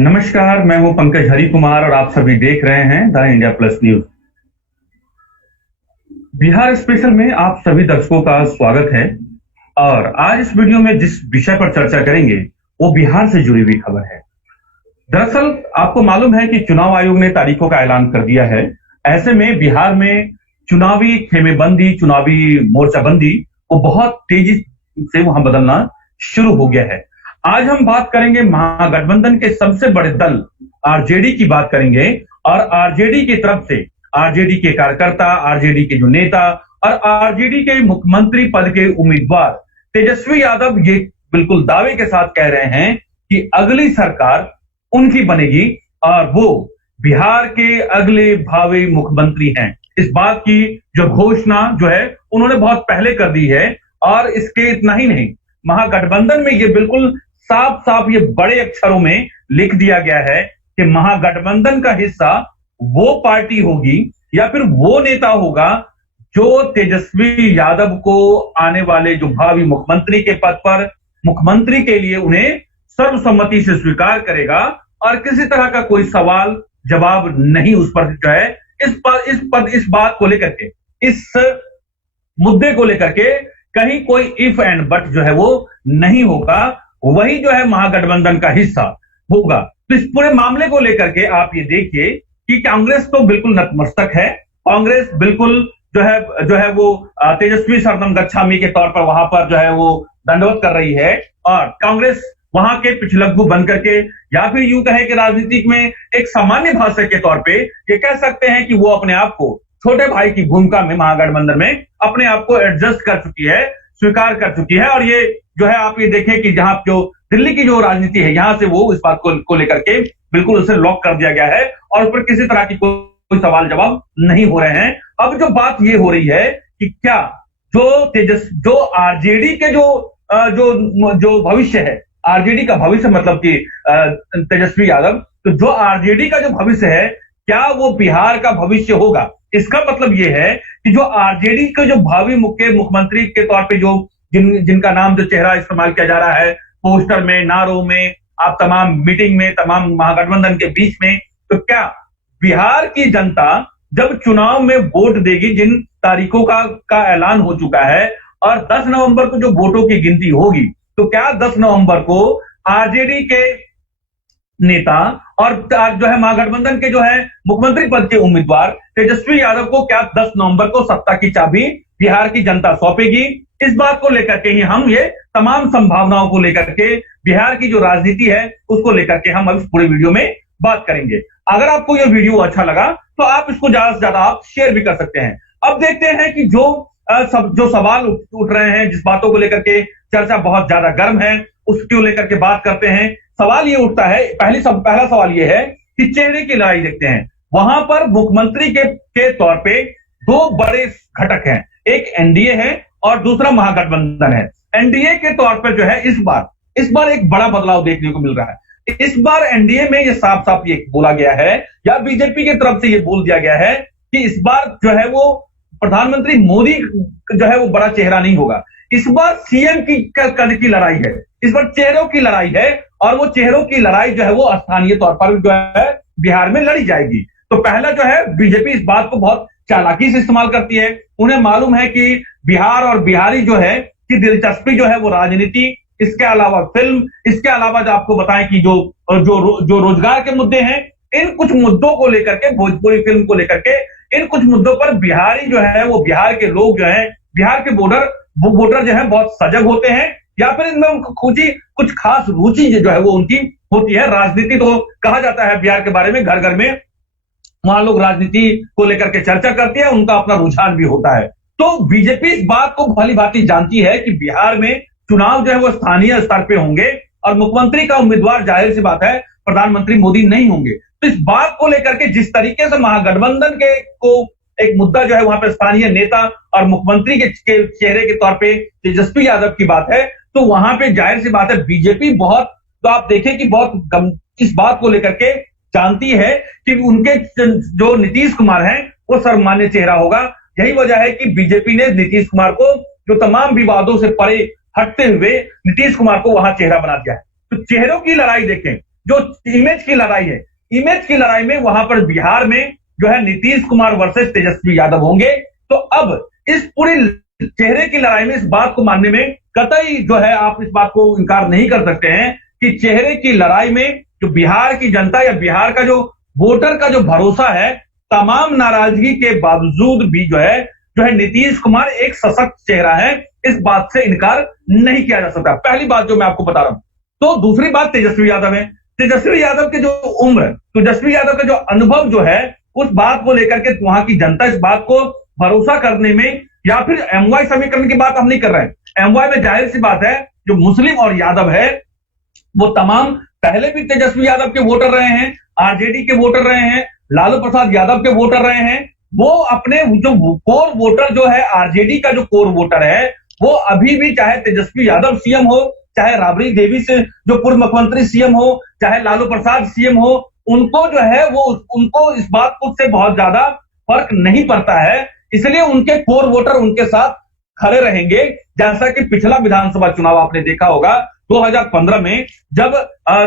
नमस्कार, मैं हूं पंकज हरि कुमार और आप सभी देख रहे हैं the India plus news. Bihar special में आप सभी दर्शकों का स्वागत है। और आज इस वीडियो में जिस विषय पर चर्चा करेंगे वो बिहार से जुड़ी हुई खबर है। दरअसल आपको मालूम है कि चुनाव आयोग ने तारीखों का ऐलान कर दिया है। ऐसे में बिहार में चुनावी खेमेबंदी, चुनावी मोर्चाबंदी वो बहुत तेजी से वहां बदलना शुरू हो गया है। आज हम बात करेंगे महागठबंधन के सबसे बड़े दल आरजेडी की बात करेंगे और आरजेडी की तरफ से आरजेडी के कार्यकर्ता, आरजेडी के जो नेता और आरजेडी के मुख्यमंत्री पद के उम्मीदवार तेजस्वी यादव ये बिल्कुल दावे के साथ कह रहे हैं कि अगली सरकार उनकी बनेगी और वो बिहार के अगले भावी मुख्यमंत्री हैं। इस बात की जो घोषणा जो है उन्होंने बहुत पहले कर दी है। और इसके इतना ही नहीं, महागठबंधन में ये बिल्कुल साफ साफ ये बड़े अक्षरों में लिख दिया गया है कि महागठबंधन का हिस्सा वो पार्टी होगी या फिर वो नेता होगा जो तेजस्वी यादव को आने वाले जो भावी मुख्यमंत्री के पद पर मुख्यमंत्री के लिए उन्हें सर्वसम्मति से स्वीकार करेगा और किसी तरह का कोई सवाल जवाब नहीं उस पर जो है इस बात को लेकर के, इस मुद्दे को लेकर के कहीं कोई इफ एंड बट जो है वो नहीं होगा, वही जो है महागठबंधन का हिस्सा होगा। तो इस पूरे मामले को लेकर के आप ये देखिए कि कांग्रेस तो बिल्कुल नतमस्तक है। कांग्रेस बिल्कुल जो है वो तेजस्वी शरणम गच्छामी के तौर पर वहां पर जो है वो दंडवत कर रही है। और कांग्रेस वहां के पिछलग्गू बन करके या फिर यूं कहे कि राजनीति में एक सामान्य भाषा के तौर पे ये कह सकते हैं कि वो अपने आप को छोटे भाई की भूमिका में महागठबंधन में अपने आप को एडजस्ट कर चुकी है, स्वीकार कर चुकी है। और ये जो है आप ये देखें कि जहां जो दिल्ली की जो राजनीति है यहां से वो इस बात को लेकर के बिल्कुल उसे लॉक कर दिया गया है और उस पर किसी तरह की कोई सवाल जवाब नहीं हो रहे हैं। अब जो बात ये हो रही है कि क्या जो आरजेडी के जो भविष्य है, आरजेडी का भविष्य मतलब कि तेजस्वी यादव, तो जो आरजेडी का जो भविष्य है क्या वो बिहार का भविष्य होगा? इसका मतलब ये है कि जो आरजेडी के जो भावी मुख्यमंत्री के तौर पे जो जिनका नाम जो चेहरा इस्तेमाल किया जा रहा है पोस्टर में, नारों में, आप तमाम मीटिंग में, तमाम महागठबंधन के बीच में, तो क्या बिहार की जनता जब चुनाव में वोट देगी, जिन तारीखों का ऐलान हो चुका है और 10 नवंबर को जो वोटों की गिनती होगी, तो क्या 10 नवंबर को आरजेडी के नेता और जो है महागठबंधन के जो है मुख्यमंत्री पद के उम्मीदवार तेजस्वी यादव को क्या 10 नवंबर को सत्ता की चाबी बिहार की जनता सौंपेगी? इस बात को लेकर के ही हम ये तमाम संभावनाओं को लेकर के बिहार की जो राजनीति है उसको लेकर के हम अब इस पूरे वीडियो में बात करेंगे। अगर आपको ये वीडियो अच्छा लगा तो आप इसको ज्यादा से ज्यादा आप शेयर भी कर सकते हैं। अब देखते हैं कि जो सवाल उठ रहे हैं, जिस बातों को लेकर के चर्चा बहुत ज्यादा गर्म है, उसको लेकर के बात करते हैं। सवाल ये उठता है, पहला सवाल ये है कि चेहरे की लड़ाई देखते हैं। वहां पर मुख्यमंत्री के तौर पे दो बड़े घटक हैं, एक एनडीए है और दूसरा महागठबंधन है। एनडीए के तौर पर जो है इस बार एक बड़ा बदलाव देखने को मिल रहा है। इस बार एनडीए में ये साफ साफ ये बोला गया है या बीजेपी की तरफ से ये बोल दिया गया है कि इस बार जो है वो प्रधानमंत्री मोदी जो है वो बड़ा चेहरा नहीं होगा। इस बार सीएम की लड़ाई है, इस बार चेहरों की लड़ाई है और वो चेहरों की लड़ाई जो है वो स्थानीय तौर पर जो है बिहार में लड़ी जाएगी। तो पहला जो है बीजेपी इस बात को बहुत चालाकी से इस्तेमाल करती है। उन्हें मालूम है कि बिहार और बिहारी जो है कि दिलचस्पी जो है वो राजनीति, इसके अलावा फिल्म, इसके अलावा जो आपको बताएं कि जो रोजगार के मुद्दे हैं, इन कुछ मुद्दों को लेकर के, भोजपुरी फिल्म को लेकर के, इन कुछ मुद्दों पर बिहारी जो है वो बिहार के लोग जो है, बिहार के वोटर जो है बहुत सजग होते हैं या फिर इनमें कुछ खास रुचि जो है वो उनकी होती है। राजनीति तो कहा जाता है बिहार के बारे में, घर घर में वहां लोग राजनीति को लेकर के चर्चा करते हैं, उनका अपना रुझान भी होता है। तो बीजेपी इस बात को भली भांति जानती है कि बिहार में चुनाव जो है वो स्थानीय स्तर पे होंगे और मुख्यमंत्री का उम्मीदवार जाहिर सी बात है प्रधानमंत्री मोदी नहीं होंगे। तो इस बात को लेकर के जिस तरीके से महागठबंधन को एक मुद्दा जो है वहां पर स्थानीय नेता और मुख्यमंत्री के चेहरे के तौर पे तेजस्वी यादव की बात है, तो वहां पे जाहिर सी बात है बीजेपी बहुत, तो आप देखें कि बहुत इस बात को लेकर के जानती है कि उनके जो नीतीश कुमार हैं वो सर्वमान्य चेहरा होगा। यही वजह है कि बीजेपी ने नीतीश कुमार को, जो तमाम विवादों से परे हटते हुए नीतीश कुमार को वहां चेहरा बना दिया है। तो चेहरों की लड़ाई देखें, जो इमेज की लड़ाई है, इमेज की लड़ाई में वहां पर बिहार में जो है नीतीश कुमार वर्सेस तेजस्वी यादव होंगे। तो अब इस पूरी चेहरे की लड़ाई में इस बात को मानने में कतई जो है आप इस बात को इनकार नहीं कर सकते हैं कि चेहरे की लड़ाई में जो बिहार की जनता या बिहार का जो वोटर का जो भरोसा है, तमाम नाराजगी के बावजूद भी जो है नीतीश कुमार एक सशक्त चेहरा है, इस बात से इनकार नहीं किया जा सकता। पहली बात जो मैं आपको बता रहा हूं। तो दूसरी बात तेजस्वी यादव है। तेजस्वी यादव के जो उम्र, तेजस्वी यादव का जो अनुभव जो है, उस बात को लेकर के वहां की जनता इस बात को भरोसा करने में, या फिर एमवाई समीकरण की बात हम नहीं कर रहे हैं। एमवाई में जाहिर सी बात है जो मुस्लिम और यादव है वो तमाम पहले भी तेजस्वी यादव के वोटर रहे हैं, आरजेडी के वोटर रहे हैं, लालू प्रसाद यादव के वोटर रहे हैं। वो अपने जो कोर वोटर जो है, आरजेडी का जो कोर वोटर है, वो अभी भी चाहे तेजस्वी यादव सीएम हो, चाहे राबड़ी देवी से जो पूर्व मुख्यमंत्री सीएम हो, चाहे लालू प्रसाद सीएम हो, उनको जो है वो उनको इस बात को से बहुत ज्यादा फर्क नहीं पड़ता है। इसलिए उनके कोर वोटर उनके साथ खड़े रहेंगे। जैसा कि पिछला विधानसभा चुनाव आपने देखा होगा 2015 में, जब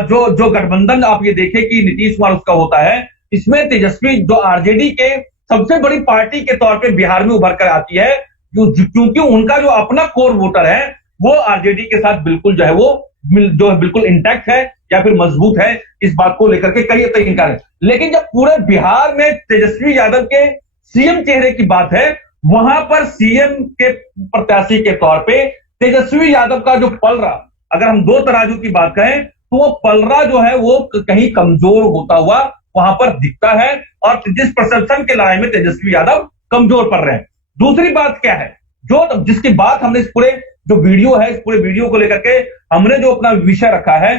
जो गठबंधन आप ये देखें कि नीतीश कुमार उसका होता है, इसमें तेजस्वी जो आरजेडी के सबसे बड़ी पार्टी के तौर पे बिहार में उभर कर आती है, क्योंकि उनका जो अपना कोर वोटर है वो आरजेडी के साथ बिल्कुल जो है वो जो बिल्कुल इंटैक्ट है या फिर मजबूत है। इस बात को लेकर के कई तक इनकार है। लेकिन जब पूरे बिहार में तेजस्वी यादव के सीएम चेहरे की बात है, वहां पर सीएम के प्रत्याशी के तौर पे तेजस्वी यादव का जो पलड़ा, अगर हम दो तराजू की बात करें तो वो पलड़ा जो है वो कहीं कमजोर होता हुआ वहां पर दिखता है, और जिस परसेप्शन के लड़ाई में तेजस्वी यादव कमजोर पड़ रहे हैं। दूसरी बात क्या है, जो जिसकी बात हमने इस पूरे जो वीडियो है, इस पूरे वीडियो को लेकर के हमने जो अपना विषय रखा है,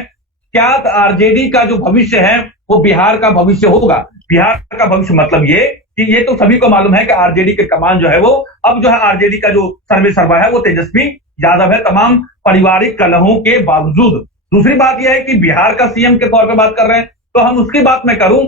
क्या आरजेडी का जो भविष्य है वो बिहार का भविष्य होगा। बिहार का भविष्य मतलब ये कि ये तो सभी को मालूम है कि आरजेडी के कमान जो है वो अब जो है आरजेडी का जो सर्वे सर्वा है वो तेजस्वी यादव है, तमाम पारिवारिक कलहों के बावजूद। दूसरी बात यह है कि बिहार का सीएम के तौर पे बात कर रहे हैं, तो हम उसकी बात मैं करूं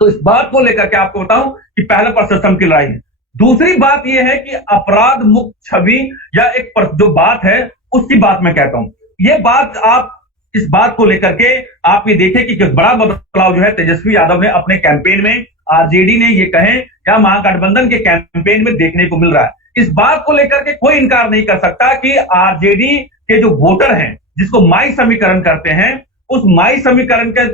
तो इस बात को लेकर के आपको बताऊं कि पहले परसेप्शन की लड़ाई है। दूसरी बात यह है कि अपराध मुक्त छवि या एक जो बात है उसकी बात मैं कहता हूं। ये बात आप इस बात को लेकर के आप ये देखें कि बड़ा बदलाव जो है तेजस्वी यादव ने अपने कैंपेन में, आरजेडी ने ये कहें या महागठबंधन के कैंपेन में देखने को मिल रहा है। इस बात को लेकर के कोई इनकार नहीं कर सकता कि आरजेडी के जो वोटर हैं, जिसको माई समीकरण करते हैं, उस माई समीकरण के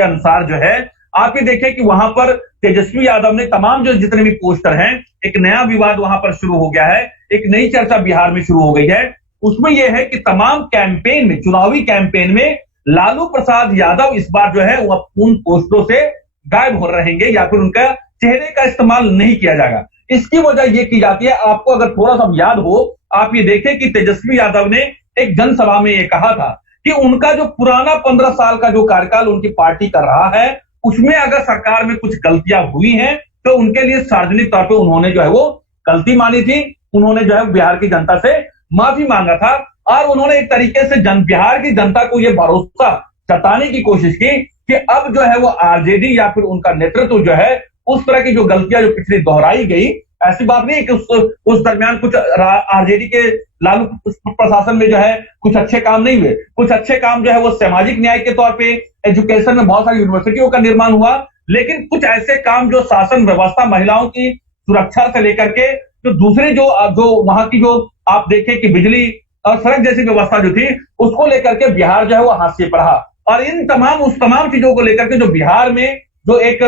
अनुसार जो है आप ये देखें कि वहां पर तेजस्वी यादव ने तमाम जो जितने भी पोस्टर हैं, एक नया विवाद वहां पर शुरू हो गया है, एक नई चर्चा बिहार में शुरू हो गई है। उसमें यह है कि तमाम कैंपेन में, चुनावी कैंपेन में लालू प्रसाद यादव इस बार जो है वो उन पोस्टरों से गायब हो रहेंगे या फिर उनका चेहरे का इस्तेमाल नहीं किया जाएगा। इसकी वजह यह की जाती है, आपको अगर थोड़ा सा याद हो, आप ये देखें कि तेजस्वी यादव ने एक जनसभा में यह कहा था कि उनका जो पुराना 15 साल का जो कार्यकाल उनकी पार्टी कर रहा है, उसमें अगर सरकार में कुछ गलतियां हुई हैं तो उनके लिए सार्वजनिक तौर पर उन्होंने जो है वो गलती मानी थी। उन्होंने जो है बिहार की जनता से माफी मांगा था, और उन्होंने एक तरीके से बिहार की जनता को यह भरोसा जताने की कोशिश की कि अब जो है वो आरजेडी या फिर उनका नेतृत्व जो है उस तरह की जो गलतियां जो पिछली दोहराई गई, ऐसी बात नहीं है कि उस दरमियान कुछ आरजेडी के लालू प्रशासन में जो है कुछ अच्छे काम नहीं हुए। कुछ अच्छे काम जो है वो सामाजिक न्याय के तौर पे, एजुकेशन में बहुत सारी यूनिवर्सिटियों का निर्माण हुआ, लेकिन कुछ ऐसे काम जो शासन व्यवस्था, महिलाओं की सुरक्षा से लेकर के जो दूसरे जो वहां की जो आप देखें कि बिजली और सड़क जैसी व्यवस्था जो थी, उसको लेकर के बिहार जो है वो हाशिए पर रहा। और इन तमाम चीजों को लेकर के जो बिहार में जो एक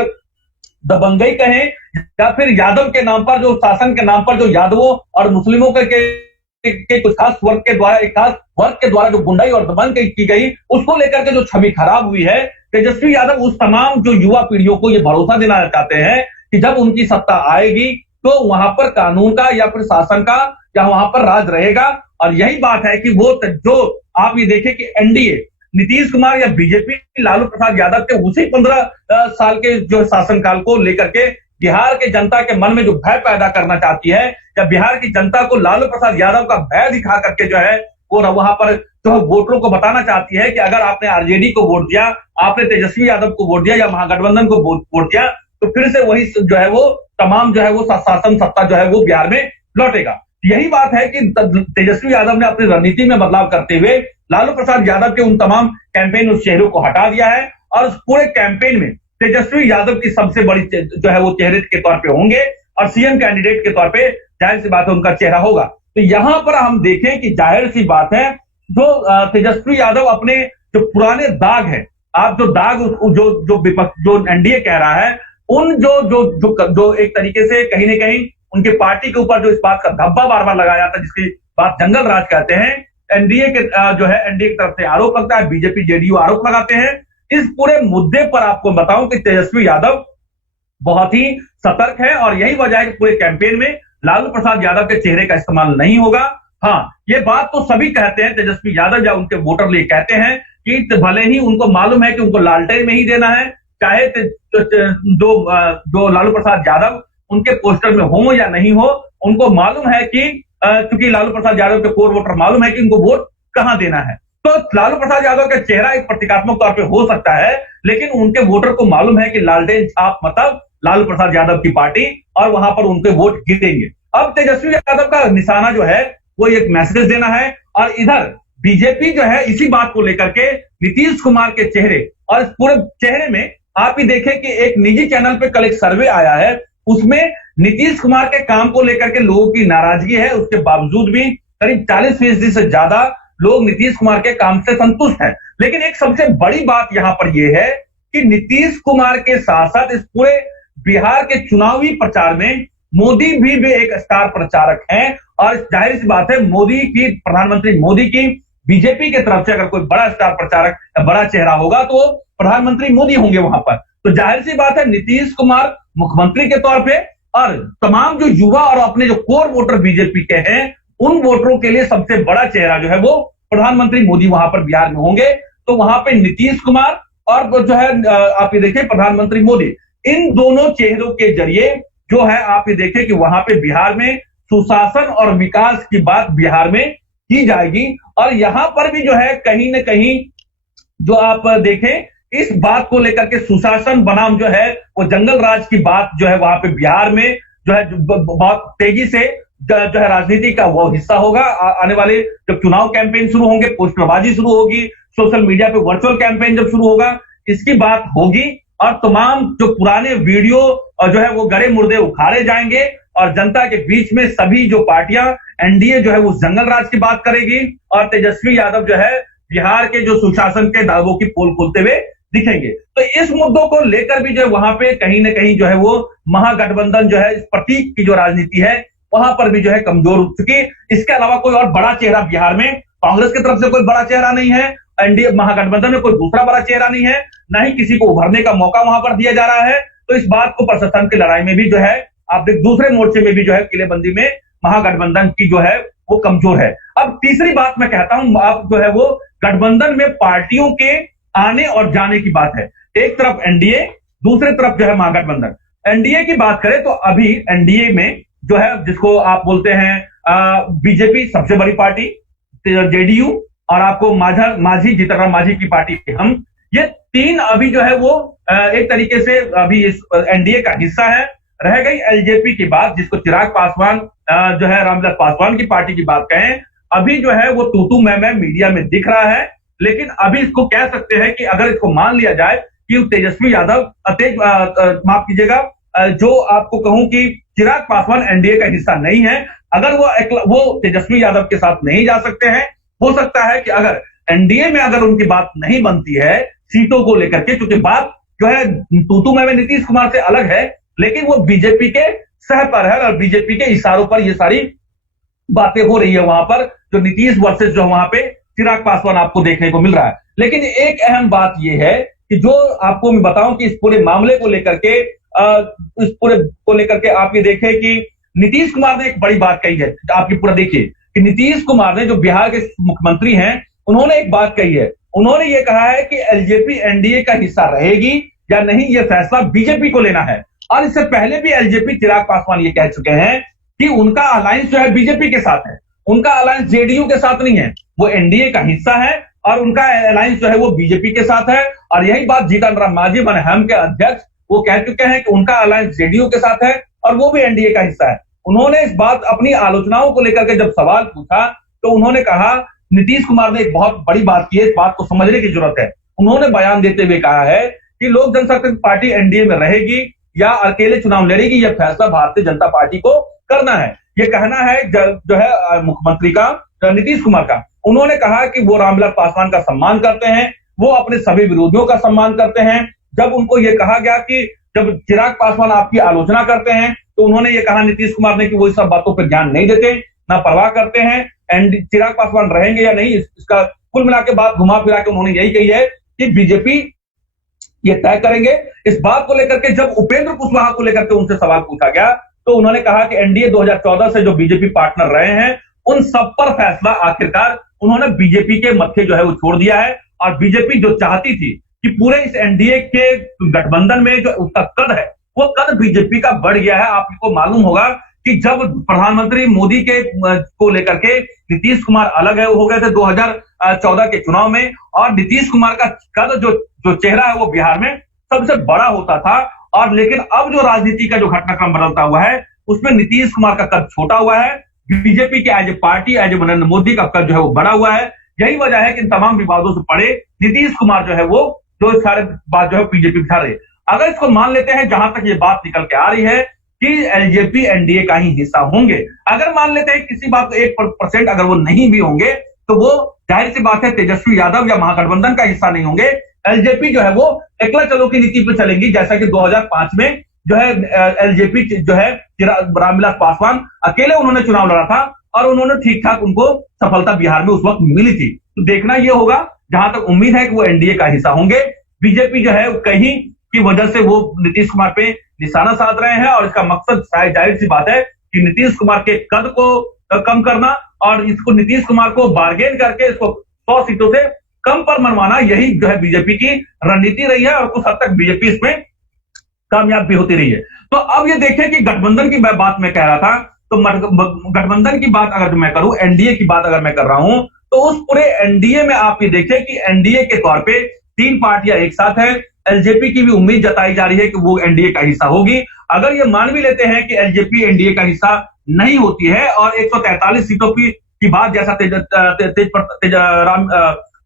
दबंगई कहें या फिर यादव के नाम पर, जो शासन के नाम पर जो यादवों और मुस्लिमों के कुछ खास वर्ग के द्वारा, एक खास वर्ग के द्वारा जो गुंडाई और दबंग की गई, उसको लेकर के जो छवि खराब हुई है, तेजस्वी यादव उस तमाम जो युवा पीढ़ियों को ये भरोसा दिलाना चाहते हैं कि जब उनकी सत्ता आएगी तो वहां पर कानून का या फिर शासन का या वहां पर राज रहेगा। और यही बात है कि वो जो आप ये देखें कि एनडीए, नीतीश कुमार या बीजेपी लालू प्रसाद यादव के उसी 15 साल के जो शासनकाल को लेकर के बिहार के जनता के मन में जो भय पैदा करना चाहती है, या बिहार की जनता को लालू प्रसाद यादव का भय दिखा करके जो है वो वहां पर जो वोटरों को बताना चाहती है कि अगर आपने आरजेडी को वोट दिया, आपने तेजस्वी यादव को वोट दिया या महागठबंधन को वोट दिया, तो फिर से वही जो है वो तमाम जो है वो शासन सत्ता जो है वो बिहार में लौटेगा। यही बात है कि तेजस्वी यादव ने अपनी रणनीति में बदलाव करते हुए लालू प्रसाद यादव के उन तमाम कैंपेन उस चेहरों को हटा दिया है और उस पूरे कैंपेन में तेजस्वी यादव की सबसे बड़ी जो है वो चेहरे के तौर पे होंगे और सीएम कैंडिडेट के तौर पे जाहिर सी बात है उनका चेहरा होगा। तो यहां पर हम देखें कि जाहिर सी बात है जो तेजस्वी यादव अपने जो पुराने दाग है, आप जो दाग जो विपक्ष जो एनडीए कह रहा है, उन जो एक तरीके से कहीं ना कहीं उनके पार्टी के ऊपर जो इस बात का धब्बा बार बार लगाया जाता है जिसकी बात जंगल राज कहते हैं, एनडीए के जो है एनडीए की तरफ से आरोप लगता है, बीजेपी जेडीयू आरोप लगाते हैं। इस पूरे मुद्दे पर आपको बताऊं कि तेजस्वी यादव बहुत ही सतर्क है और यही वजह है कि पूरे कैंपेन में लालू प्रसाद यादव के चेहरे का इस्तेमाल नहीं होगा। हाँ, ये बात तो सभी कहते हैं, तेजस्वी यादव या उनके वोटर लिए कहते हैं कि भले ही उनको मालूम है कि उनको लालटेन में ही देना है, चाहे जो लालू प्रसाद यादव उनके पोस्टर में हो या नहीं हो, उनको मालूम है कि क्योंकि लालू प्रसाद यादव के कोर वोटर मालूम है कि उनको वोट कहां देना है। तो लालू प्रसाद यादव का चेहरा एक प्रतीकात्मक तौर पे हो सकता है, लेकिन उनके वोटर को मालूम है कि लालटेन छाप मतलब लालू प्रसाद यादव की पार्टी और वहां पर उनके वोट गिरेंगे। अब तेजस्वी यादव का निशाना जो है वो एक मैसेज देना है और इधर बीजेपी जो है इसी बात को लेकर के नीतीश कुमार के चेहरे और इस पूरे चेहरे में आप ही देखें कि एक निजी चैनल पे कल एक सर्वे आया है, उसमें नीतीश कुमार के काम को लेकर के लोगों की नाराजगी है, उसके बावजूद भी करीब 40% से ज्यादा लोग नीतीश कुमार के काम से संतुष्ट हैं। लेकिन एक सबसे बड़ी बात यहां पर यह है कि नीतीश कुमार के साथ साथ इस पूरे बिहार के चुनावी प्रचार में मोदी भी एक स्टार प्रचारक हैं और जाहिर सी बात है मोदी की, प्रधानमंत्री मोदी की बीजेपी के तरफ से अगर कोई बड़ा स्टार प्रचारक या बड़ा चेहरा होगा तो प्रधानमंत्री मोदी होंगे वहां पर। तो जाहिर सी बात है नीतीश कुमार मुख्यमंत्री के तौर पे और तमाम जो युवा और अपने जो कोर वोटर बीजेपी के हैं उन वोटरों के लिए सबसे बड़ा चेहरा जो है वो प्रधानमंत्री मोदी वहां पर बिहार में होंगे। तो वहां पे नीतीश कुमार और जो है आप ये देखिए प्रधानमंत्री मोदी, इन दोनों चेहरों के जरिए जो है आप ये देखिए कि वहां पे बिहार में सुशासन और विकास की बात बिहार में की जाएगी और यहां पर भी जो है कहीं ना कहीं जो आप देखें इस बात को लेकर के सुशासन बनाम जो है वो जंगल राज की बात जो है वहां पे बिहार में जो है बहुत तेजी से जो है राजनीति का वो हिस्सा होगा। आने वाले जब चुनाव कैंपेन शुरू होंगे, पोस्टरबाजी शुरू होगी, सोशल मीडिया पे वर्चुअल कैंपेन जब शुरू होगा, इसकी बात होगी और तमाम जो पुराने वीडियो जो है वो गड़े मुर्दे उखाड़े जाएंगे और जनता के बीच में सभी जो पार्टियां एनडीए जो है वो जंगल राज की बात करेगी और तेजस्वी यादव जो है बिहार के जो सुशासन के दावों की पोल खोलते हुए दिखेंगे। तो इस मुद्दों को लेकर भी जो है वहां पे कहीं ना कहीं जो है वो महागठबंधन जो है इस प्रतीक की जो राजनीति है वहां पर भी जो है कमजोर हो चुकी। इसके अलावा कोई और बड़ा चेहरा बिहार में कांग्रेस की तरफ से कोई बड़ा चेहरा नहीं है, एनडीए महागठबंधन में कोई दूसरा बड़ा चेहरा नहीं है, ना ही किसी को उभरने का मौका वहां पर दिया जा रहा है। तो इस बात को प्रशासन की लड़ाई में भी जो है आप देख दूसरे मोर्चे में भी जो है किलेबंदी में महागठबंधन की जो है वो कमजोर है। अब तीसरी बात मैं कहता हूं आप जो है वो गठबंधन में पार्टियों के आने और जाने की बात है। एक तरफ एनडीए, दूसरी तरफ जो है महागठबंधन। एनडीए की बात करें तो अभी एनडीए में जो है जिसको आप बोलते हैं बीजेपी सबसे बड़ी पार्टी, जेडीयू और आपको माझी जीतन राम माझी की पार्टी हम, ये तीन अभी जो है वो एक तरीके से अभी इस एनडीए का हिस्सा है। रह गई एलजेपी की बात जिसको चिराग पासवान जो है रामविलास पासवान की पार्टी की बात कहें, अभी जो है वो तू मैं मीडिया में दिख रहा है। लेकिन अभी इसको कह सकते हैं कि अगर इसको मान लिया जाए कि तेजस्वी यादव माफ कीजिएगा जो आपको कहूं कि चिराग पासवान एनडीए का हिस्सा नहीं है, अगर वो तेजस्वी यादव के साथ नहीं जा सकते हैं, हो सकता है कि अगर एनडीए में अगर उनकी बात नहीं बनती है सीटों को लेकर के, क्योंकि बात जो है तू मैं नीतीश कुमार से अलग है, लेकिन वो बीजेपी के सह पर है और बीजेपी के इशारों पर ये सारी बातें हो रही है वहां पर, जो नीतीश वर्सेस जो वहां पे चिराग पासवान आपको देखने को मिल रहा है। लेकिन एक अहम बात यह है कि जो आपको मैं बताऊं कि इस पूरे मामले को लेकर के आप ये देखें कि नीतीश कुमार ने एक बड़ी बात कही है। आप ये पूरा देखिए कि नीतीश कुमार ने जो बिहार के मुख्यमंत्री हैं उन्होंने एक बात कही है। उन्होंने ये कहा है कि एलजेपी एनडीए का हिस्सा रहेगी या नहीं ये फैसला बीजेपी को लेना है। और इससे पहले भी एलजेपी चिराग पासवान ये कह चुके हैं कि उनका अलायंस जो है बीजेपी के साथ है, उनका अलायंस जेडीयू के साथ नहीं है, वो एनडीए का हिस्सा है और उनका अलायंस जो है वो बीजेपी के साथ है। और यही बात जीतन राम मांझी हम के अध्यक्ष वो कह चुके हैं कि उनका अलायंस जेडीयू के साथ है और वो भी एनडीए का हिस्सा है। उन्होंने इस बात अपनी आलोचनाओं को लेकर के जब सवाल पूछा तो उन्होंने कहा, नीतीश कुमार ने एक बहुत बड़ी बात की है, इस बात को समझने की जरूरत है। उन्होंने बयान देते हुए कहा है कि लोक जनशक्ति पार्टी एनडीए में रहेगी या अकेले चुनाव लड़ेगी, यह फैसला भारतीय जनता पार्टी को करना है। ये कहना है जो है मुख्यमंत्री का, नीतीश कुमार का। उन्होंने कहा कि वो रामविलास पासवान का सम्मान करते हैं, वो अपने सभी विरोधियों का सम्मान करते हैं। जब उनको ये कहा गया कि जब चिराग पासवान आपकी आलोचना करते हैं तो उन्होंने ये कहा नीतीश कुमार ने कि वो इस सब बातों पर ध्यान नहीं देते, ना परवाह करते हैं, एंड चिराग पासवान रहेंगे या नहीं इसका कुल मिला के बात घुमा फिरा के उन्होंने यही कही है कि बीजेपी ये तय करेंगे। इस बात को लेकर के जब उपेंद्र कुशवाहा को लेकर के उनसे सवाल पूछा गया तो उन्होंने कहा कि एनडीए 2014 से जो बीजेपी पार्टनर रहे हैं उन सब पर फैसला आखिरकार उन्होंने बीजेपी के मत्थे जो है वो छोड़ दिया है। और बीजेपी जो चाहती थी कि पूरे इस एनडीए के गठबंधन में जो उसका कद है वो कद बीजेपी का बढ़ गया है। आपको मालूम होगा कि जब प्रधानमंत्री मोदी के को लेकर के नीतीश कुमार अलग है हो गए थे 2014 के चुनाव में, और नीतीश कुमार का कद जो चेहरा है वो बिहार में सबसे बड़ा होता था। और लेकिन अब जो राजनीति का जो घटनाक्रम बदलता हुआ है उसमें नीतीश कुमार का कद छोटा हुआ है, बीजेपी के as a party as a Narendra Modi का कद जो है वो बड़ा हुआ है। यही वजह है कि इन तमाम विवादों से पड़े नीतीश कुमार जो है वो जो सारे बात जो है बीजेपी बिठा रही है। अगर इसको मान लेते हैं, जहां तक ये बात निकल के आ रही है कि एलजेपी एनडीए का ही हिस्सा होंगे, अगर मान लेते हैं किसी बात 1% अगर वो नहीं भी होंगे तो वो जाहिर सी बात है तेजस्वी यादव या महागठबंधन का हिस्सा नहीं होंगे। एलजेपी जो है वो एकला चलो की नीति पर चलेंगी, जैसा कि 2005 में जो है एलजेपी जो है रामविलास पासवान अकेले उन्होंने चुनाव लड़ा था और उन्होंने ठीक ठाक उनको सफलता बिहार में उस वक्त मिली थी। तो देखना यह होगा, जहां तक उम्मीद है कि वो एनडीए का हिस्सा होंगे। बीजेपी जो है कहीं की वजह से वो नीतीश कुमार पे निशाना साध रहे हैं और इसका मकसद शायद जाहिर सी बात है कि नीतीश कुमार के कद को कम करना और इसको नीतीश कुमार को बार्गेन करके इसको 100 सीटों से कम पर मनवाना, यही जो है बीजेपी की रणनीति रही है और कुछ हद तक बीजेपी इसमें कामयाब भी होती रही है। तो अब ये देखें कि गठबंधन की बात मैं कह रहा था, तो गठबंधन की बात अगर मैं करूं, एनडीए की बात अगर मैं कर रहा हूं, तो उस पूरे एनडीए में आप ये देखें कि एनडीए के तौर पे 3 पार्टियां एक साथ हैं। एलजेपी की भी उम्मीद जताई जा रही है कि वो एनडीए का हिस्सा होगी। अगर ये मान भी लेते हैं कि एलजेपी एनडीए का हिस्सा नहीं होती है और 143 सीटों की बात जैसा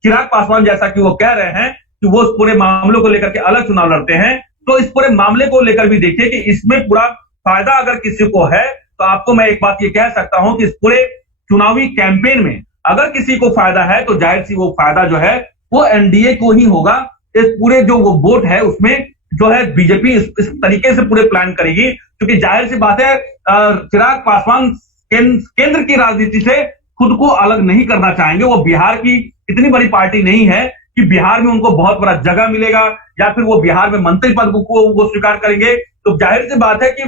चिराग पासवान जैसा कि वो कह रहे हैं कि वो इस पूरे मामलों को लेकर के अलग चुनाव लड़ते हैं, तो इस पूरे मामले को लेकर भी देखिए कि इसमें पूरा फायदा अगर किसी को है तो आपको मैं एक बात ये कह सकता हूं कि इस पूरे चुनावी कैंपेन में अगर किसी को फायदा है तो जाहिर सी वो फायदा जो है वो एनडीए को ही होगा। इस पूरे जो वो वोट है उसमें जो है बीजेपी इस तरीके से पूरे प्लान करेगी, क्योंकि जाहिर सी बात है चिराग पासवान केंद्र की राजनीति से खुद को अलग नहीं करना चाहेंगे। वो बिहार की इतनी बड़ी पार्टी नहीं है कि बिहार में उनको बहुत बड़ा जगह मिलेगा या फिर वो बिहार में मंत्री पद को वो स्वीकार करेंगे। तो जाहिर सी बात है कि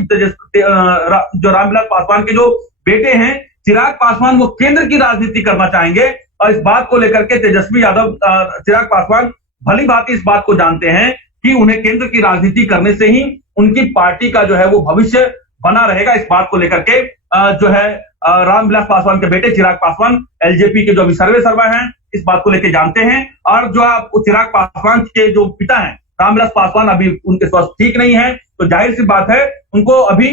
जो रामविलास पासवान के जो बेटे हैं चिराग पासवान, वो केंद्र की राजनीति करना चाहेंगे। और इस बात को लेकर के तेजस्वी यादव चिराग पासवान भली भांति इस बात को जानते हैं कि उन्हें केंद्र की राजनीति करने से ही उनकी पार्टी का जो है वो भविष्य बना रहेगा। इस बात को लेकर के जो है रामविलास पासवान के बेटे चिराग पासवान एलजेपी के जो अभी सर्वे हैं इस बात को लेकर जानते हैं। और जो आप चिराग पासवान के जो पिता हैं रामविलास पासवान, अभी उनके स्वास्थ्य ठीक नहीं है, तो जाहिर सी बात है उनको अभी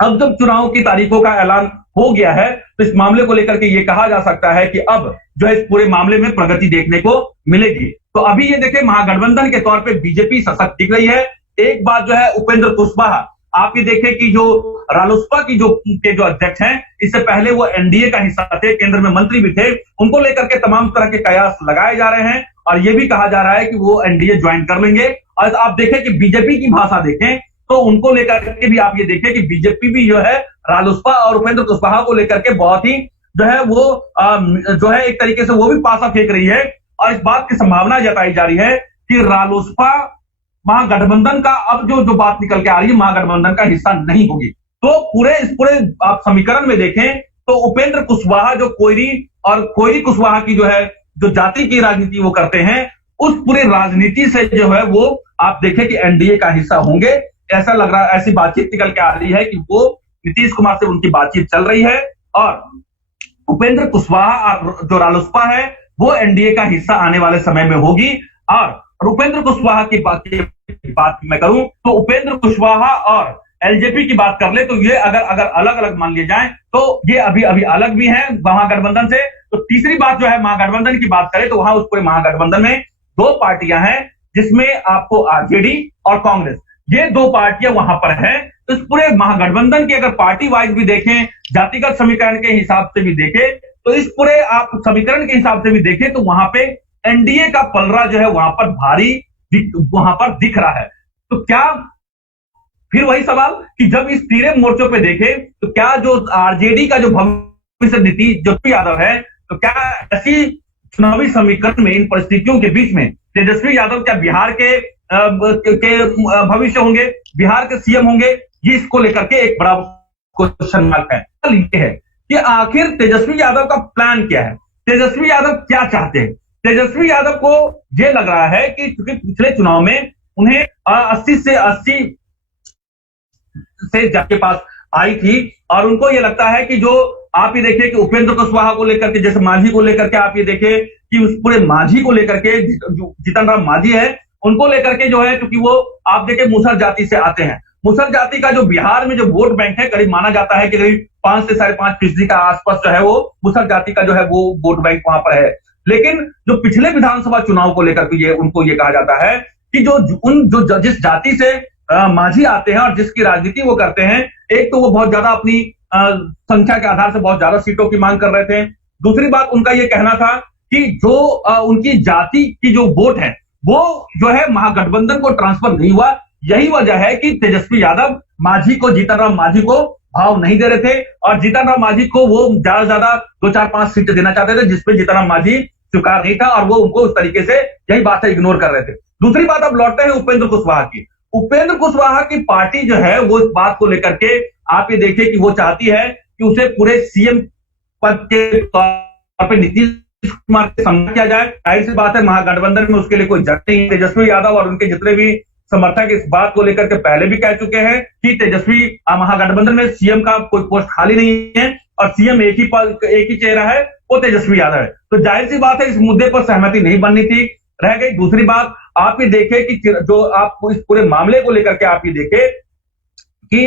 अब जब चुनाव की तारीखों का ऐलान हो गया है तो इस मामले को लेकर के ये कहा जा सकता है कि अब जो है इस पूरे मामले में प्रगति देखने को मिलेगी। तो अभी ये देखें महागठबंधन के तौर पे बीजेपी सशक्त दिख रही है। एक बात जो है उपेंद्र कुशवाहा, आप ये देखें कि जो रालोसपा की जो अध्यक्ष हैं, इससे पहले वो एनडीए का हिस्सा थे, केंद्र में मंत्री भी थे, उनको लेकर के तमाम तरह के कयास लगाए जा रहे हैं और ये भी कहा जा रहा है कि वो एनडीए ज्वाइन कर लेंगे। और आप देखें कि बीजेपी की भाषा देखें तो उनको लेकर के भी आप ये देखें कि बीजेपी भी जो है रालोसपा और उपेंद्र कुशवाहा को लेकर के बहुत ही जो है वो जो है एक तरीके से वो भी पासा फेंक रही है और इस बात की संभावना जताई जा रही है कि रालोसपा महागठबंधन का अब जो बात निकल के आ रही है महागठबंधन का हिस्सा नहीं होगी। तो इस पूरे आप समीकरण में देखें तो उपेंद्र कुशवाहा जो कोयरी कुशवाहा की जो है जो जाति की राजनीति वो करते हैं, उस पूरे राजनीति से जो है वो आप देखें कि एनडीए का हिस्सा होंगे। ऐसा लग रहा है, ऐसी बातचीत निकल के आ रही है कि वो नीतीश कुमार से उनकी बातचीत चल रही है और उपेंद्र कुशवाहा जो रालोसपा है वो एनडीए का हिस्सा आने वाले समय में होगी। और उपेंद्र कुशवाहा की बात मैं करूं तो उपेंद्र कुशवाहा और एलजेपी की बात कर ले तो ये अगर अगर अलग अलग मान लिए जाए तो ये अभी अभी अलग भी हैं महागठबंधन से। तो तीसरी बात जो है महागठबंधन की बात करें तो वहां उस पूरे महागठबंधन में दो पार्टियां हैं जिसमें आपको आरजेडी और कांग्रेस, ये दो पार्टियां वहां पर हैं। तो इस पूरे महागठबंधन की अगर पार्टी वाइज भी देखें, जातिगत समीकरण के हिसाब से भी देखें, तो इस पूरे आप समीकरण के हिसाब से भी देखें तो वहां पे एनडीए का पलड़ा जो है वहां पर भारी वहां पर दिख रहा है। तो क्या फिर वही सवाल कि जब इस तीनों मोर्चों पे देखें तो क्या जो आरजेडी का जो भविष्य नीति जो यादव है, तो क्या ऐसी चुनावी समीकरण में इन परिस्थितियों के बीच में तेजस्वी यादव क्या बिहार के भविष्य होंगे, बिहार के सीएम होंगे, ये इसको लेकर के एक बड़ा क्वेश्चन मार्क है। ये है कि आखिर तेजस्वी यादव का प्लान क्या है, तेजस्वी यादव क्या चाहते हैं। तेजस्वी यादव को यह लग रहा है कि चूंकि पिछले चुनाव में उन्हें 80 से के पास आई थी और उनको यह लगता है कि जो आप ये देखिए कि उपेंद्र कुशवाहा को लेकर के, जैसे मांझी को लेकर के आप ये देखिए कि उस पूरे मांझी को लेकर के जीतन राम मांझी है, उनको लेकर के जो है क्योंकि वो आप देखिए मुसहर जाति से आते हैं। मुसहर जाति का जो बिहार में जो वोट बैंक है करीब माना जाता है कि करीब 5 से 5.5% का आसपास जो है वो मुसहर जाति का जो है वो वोट बैंक वहां पर है। लेकिन जो पिछले विधानसभा चुनाव को लेकर के उनको ये कहा जाता है कि जो जिस जाति से मांझी आते हैं और जिसकी राजनीति वो करते हैं, एक तो वो बहुत ज्यादा अपनी संख्या के आधार से बहुत ज्यादा सीटों की मांग कर रहे थे। दूसरी बात उनका ये कहना था कि जो उनकी जाति की जो वोट है वो जो है महागठबंधन को ट्रांसफर नहीं हुआ। यही वजह है कि तेजस्वी यादव मांझी को, जीतन राम मांझी को भाव नहीं दे रहे थे और जीतन राम मांझी को वो ज्यादा से ज्यादा 2-4-5 सीटें देना चाहते थे, जिसपे जीतन राम मांझी स्वीकार नहीं था और वो उनको उस तरीके से यही बात है इग्नोर कर रहे थे। दूसरी बात अब लौटते हैं उपेंद्र कुशवाहा की। उपेंद्र कुशवाहा की पार्टी जो है वो इस बात को लेकर के आप ये देखिए कि वो चाहती है कि उसे पूरे सीएम पद के तौर पर नीतीश कुमार के सामने किया जाए। जाहिर सी बात है महागठबंधन में उसके लिए कोई जट नहीं। तेजस्वी यादव और उनके जितने भी समर्थक इस बात को लेकर के पहले भी कह चुके हैं कि तेजस्वी महागठबंधन में सीएम का कोई पोस्ट खाली नहीं है और सीएम एक ही चेहरा है, वो तेजस्वी यादव है। तो जाहिर सी बात है इस मुद्दे पर सहमति नहीं बननी थी, रह गई। दूसरी बात आप ये देखें कि जो आप इस पूरे मामले को लेकर के आप ये देखें कि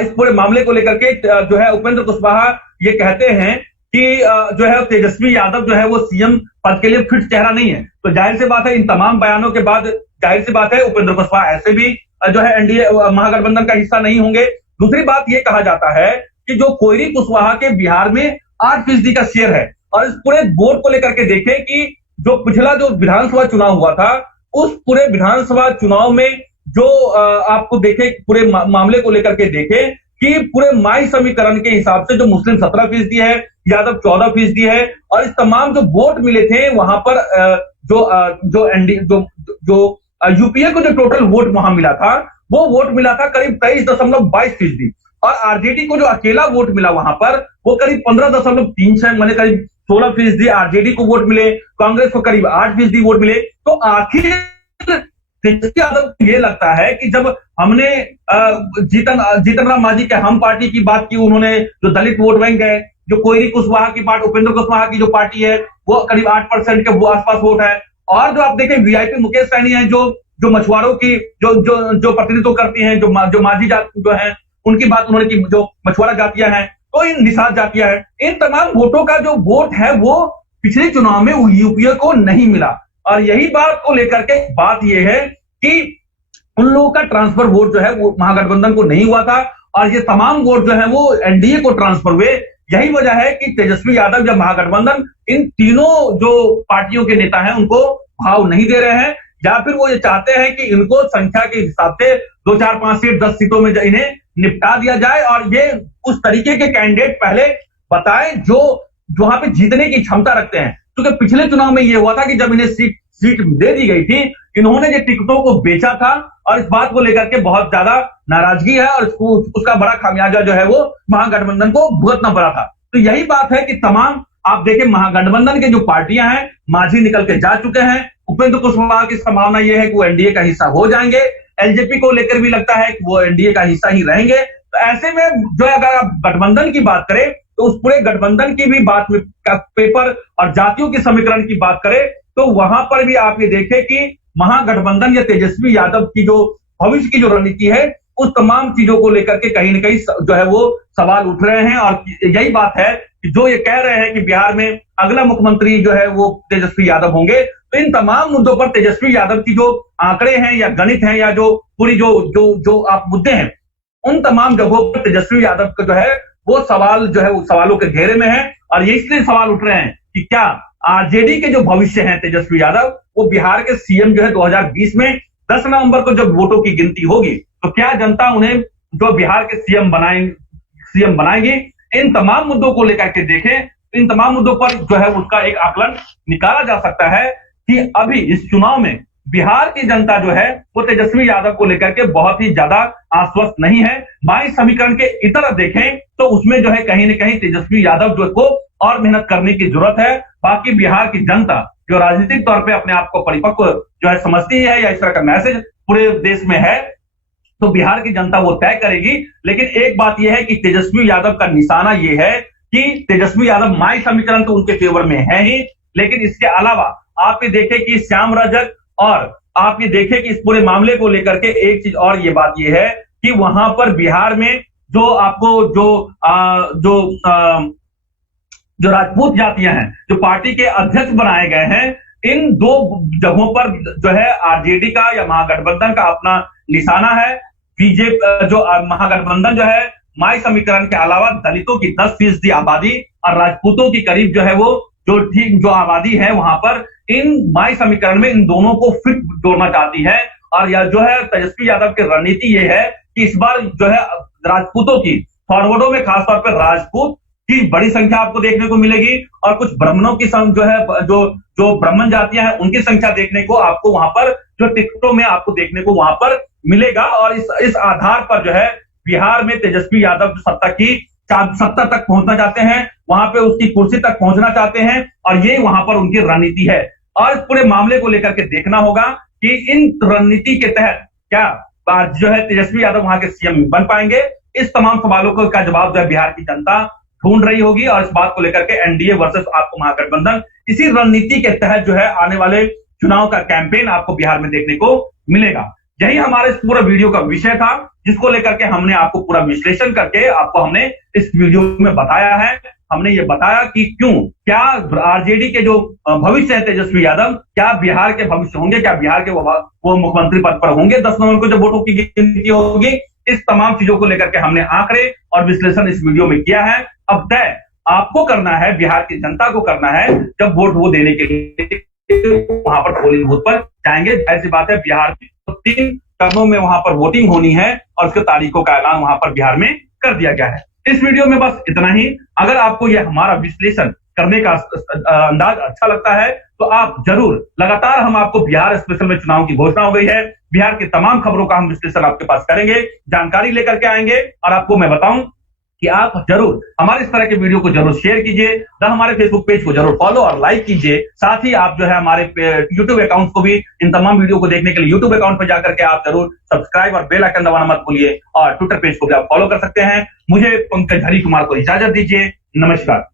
इस पूरे मामले को लेकर के जो है उपेंद्र कुशवाहा ये कहते हैं कि जो है तेजस्वी यादव जो है वो सीएम पद के लिए फिट चेहरा नहीं है। तो जाहिर सी बात है इन तमाम बयानों के बाद जाहिर सी बात है उपेंद्र कुशवाहा ऐसे भी जो है एनडीए महागठबंधन का हिस्सा नहीं होंगे। दूसरी बात ये कहा जाता है कि जो कोयरी कुशवाहा के बिहार में 8% का शेयर है और इस पूरे बोर्ड को लेकर के देखें कि जो पिछला जो विधानसभा चुनाव हुआ था उस पूरे विधानसभा चुनाव में जो आपको देखे पूरे मामले को लेकर के देखे कि पूरे माई समीकरण के हिसाब से जो मुस्लिम 17% है, यादव 14% है और इस तमाम जो वोट मिले थे वहां पर जो यूपीए को जो टोटल वोट वहां मिला था वो वोट मिला था करीब 23.22% और आरजेडी को जो अकेला वोट मिला वहां पर वो करीब 15.36 माने करीब 16% आरजेडी को वोट मिले, कांग्रेस को करीब 8% वोट मिले। तो आखिर तेजस्वी यादव को ये लगता है कि जब हमने जीतन राम मांझी के हम पार्टी की बात की, उन्होंने जो दलित वोट बैंक है, जो कोयरी कुशवाहा की पार्टी, उपेंद्र कुशवाहा की जो पार्टी है वो करीब 8% के वो आसपास वोट है और जो आप देखें वीआईपी मुकेश सहनी है जो मछुआरों की जो प्रतिनिधित्व करती हैं, जो मांझी जाति जो है उनकी बात उन्होंने की, जो मछुआरा जातियां हैं तो इन निषाद जातियां हैं, इन तमाम वोटों का जो वोट है वो पिछले चुनाव में यूपीए को नहीं मिला और यही बात को लेकर के बात यह है कि उन लोगों का ट्रांसफर वोट जो है वो महागठबंधन को नहीं हुआ था और ये तमाम वोट जो है वो एनडीए को ट्रांसफर हुए। यही वजह है कि तेजस्वी यादव जब महागठबंधन इन तीनों जो पार्टियों के नेता हैं उनको भाव नहीं दे रहे हैं या फिर वो ये चाहते हैं कि इनको संख्या के हिसाब से 2, 4, 5 सीट 10 सीटों में इन्हें निपटा दिया जाए और ये उस तरीके के कैंडिडेट पहले बताएं जो वहां पे जीतने की क्षमता रखते हैं। क्योंकि पिछले चुनाव में यह हुआ था कि जब इन्हें सीट दे दी गई थी, इन्होंने जो टिकटों को बेचा था और इस बात को लेकर के बहुत ज्यादा नाराजगी है और उसका बड़ा खामियाजा जो है वो महागठबंधन को भुगतना पड़ा था। तो यही बात है कि तमाम आप देखें महागठबंधन के जो पार्टियां हैं, मांझी निकल के जा चुके हैं, उपेंद्र कुशवाहा की संभावना यह है कि वो एनडीए का हिस्सा हो जाएंगे, एलजेपी को लेकर भी लगता है कि वो एनडीए का हिस्सा ही रहेंगे। तो ऐसे में जो अगर आप गठबंधन की बात करें तो उस पूरे गठबंधन की भी बात में पेपर और जातियों के समीकरण की बात करें तो वहां पर भी आप ये देखें कि महागठबंधन या तेजस्वी यादव की जो भविष्य की जो रणनीति है उस तमाम चीजों को लेकर के कहीं ना कहीं जो है वो सवाल उठ रहे हैं। और यही बात है कि जो ये कह रहे हैं कि बिहार में अगला मुख्यमंत्री जो है वो तेजस्वी यादव होंगे, तो इन तमाम मुद्दों पर तेजस्वी यादव की जो आंकड़े हैं या गणित हैं या जो पूरी जो आप मुद्दे हैं, उन तमाम जगहों पर तेजस्वी यादव का जो है वो सवाल जो है वो सवालों के घेरे में है। और ये इसलिए सवाल उठ रहे हैं कि क्या आरजेडी के जो भविष्य हैं तेजस्वी यादव, वो बिहार के सीएम जो है 2020 में 10 नवंबर को जब वोटों की गिनती होगी, तो क्या जनता उन्हें जो बिहार के सीएम बनाएंगे। इन तमाम मुद्दों को लेकर के देखें, इन तमाम मुद्दों पर जो है उसका एक आकलन निकाला जा सकता है कि अभी इस चुनाव में बिहार की जनता जो है वो तेजस्वी यादव को लेकर के बहुत ही ज्यादा आश्वस्त नहीं है। बाई समीकरण के इतर देखें तो उसमें जो है कहीं न कहीं तेजस्वी यादव जो को और मेहनत करने की जरूरत है। बाकी बिहार की जनता जो राजनीतिक तौर पे अपने आप को परिपक्व जो है समझती है या इस तरह का मैसेज पूरे देश में है, तो बिहार की जनता वो तय करेगी। लेकिन एक बात यह है कि तेजस्वी यादव का निशाना यह है कि तेजस्वी यादव माई समीकरण तो उनके फेवर में है ही, लेकिन इसके अलावा आप ये देखें कि श्याम रजक और आप ये देखें कि इस पूरे मामले को लेकर के एक चीज और ये बात ये है कि वहां पर बिहार में जो आपको जो राजपूत जातियां हैं, जो पार्टी के अध्यक्ष बनाए गए हैं, इन दो जगहों पर जो है आरजेडी का या महागठबंधन का अपना निशाना है। बीजेपी जो महागठबंधन जो है माई समीकरण के अलावा दलितों की 10% आबादी और राजपूतों की करीब जो है वो जो आबादी है वहां पर इन माई समीकरण में इन दोनों को फिट जोड़ना चाहती है। और यह जो है तेजस्वी यादव की रणनीति ये है कि इस बार जो है राजपूतों की फॉरवर्डों में खासतौर पर राजपूत की बड़ी संख्या आपको देखने को मिलेगी और कुछ ब्राह्मणों की जो है जो ब्राह्मण जातियां हैं उनकी संख्या देखने को आपको वहां पर जो टिकटों में आपको देखने को वहां पर मिलेगा। और इस आधार पर जो है बिहार में तेजस्वी यादव सत्ता तक पहुंचना चाहते हैं, वहां पे उसकी कुर्सी तक पहुंचना चाहते हैं और ये वहां पर उनकी रणनीति है। और इस पूरे मामले को लेकर के देखना होगा कि इन रणनीति के तहत क्या जो है तेजस्वी यादव वहां के सीएम बन पाएंगे। इस तमाम सवालों का जवाब जो है बिहार की जनता ढूंढ रही होगी और इस बात को लेकर के एनडीए वर्सेस आपको महागठबंधन, इसी रणनीति के तहत जो है आने वाले चुनाव का कैंपेन आपको बिहार में देखने को मिलेगा। यही हमारे इस पूरा वीडियो का विषय था, जिसको लेकर के हमने आपको पूरा विश्लेषण करके आपको हमने इस वीडियो में बताया है। हमने ये बताया कि क्या आरजेडी के जो भविष्य है तेजस्वी यादव, क्या बिहार के भविष्य होंगे, क्या बिहार के वो मुख्यमंत्री पद पर होंगे 10 नवंबर को जब वोटों की गिनती होगी। इस तमाम चीजों को लेकर के हमने आंकड़े और विश्लेषण इस वीडियो में किया है। अब तय आपको करना है, बिहार की जनता को करना है, जब वोट वो देने के लिए वहां पर पोलिंग बूथ पर जाएंगे। ऐसी बात है, बिहार में तो 3 चरणों में वहां पर वोटिंग होनी है और उसके तारीखों का ऐलान वहां पर बिहार में कर दिया गया है। इस वीडियो में बस इतना ही। अगर आपको यह हमारा विश्लेषण करने का अंदाज अच्छा लगता है तो आप जरूर, लगातार हम आपको बिहार स्पेशल में चुनाव की घोषणा हो गई है, बिहार की तमाम खबरों का हम विश्लेषण आपके पास करेंगे, जानकारी लेकर के आएंगे। और आपको मैं बताऊं कि आप जरूर हमारे इस तरह के वीडियो को जरूर शेयर कीजिए, हमारे फेसबुक पेज को जरूर फॉलो और लाइक कीजिए। साथ ही आप जो है हमारे यूट्यूब अकाउंट को भी, इन तमाम वीडियो को देखने के लिए यूट्यूब अकाउंट पर जाकर के आप जरूर सब्सक्राइब और बेल आइकन दबाना मत भूलिए। और ट्विटर पेज को भी आप फॉलो कर सकते हैं। मुझे पंकज हरी कुमार को इजाजत दीजिए। नमस्कार।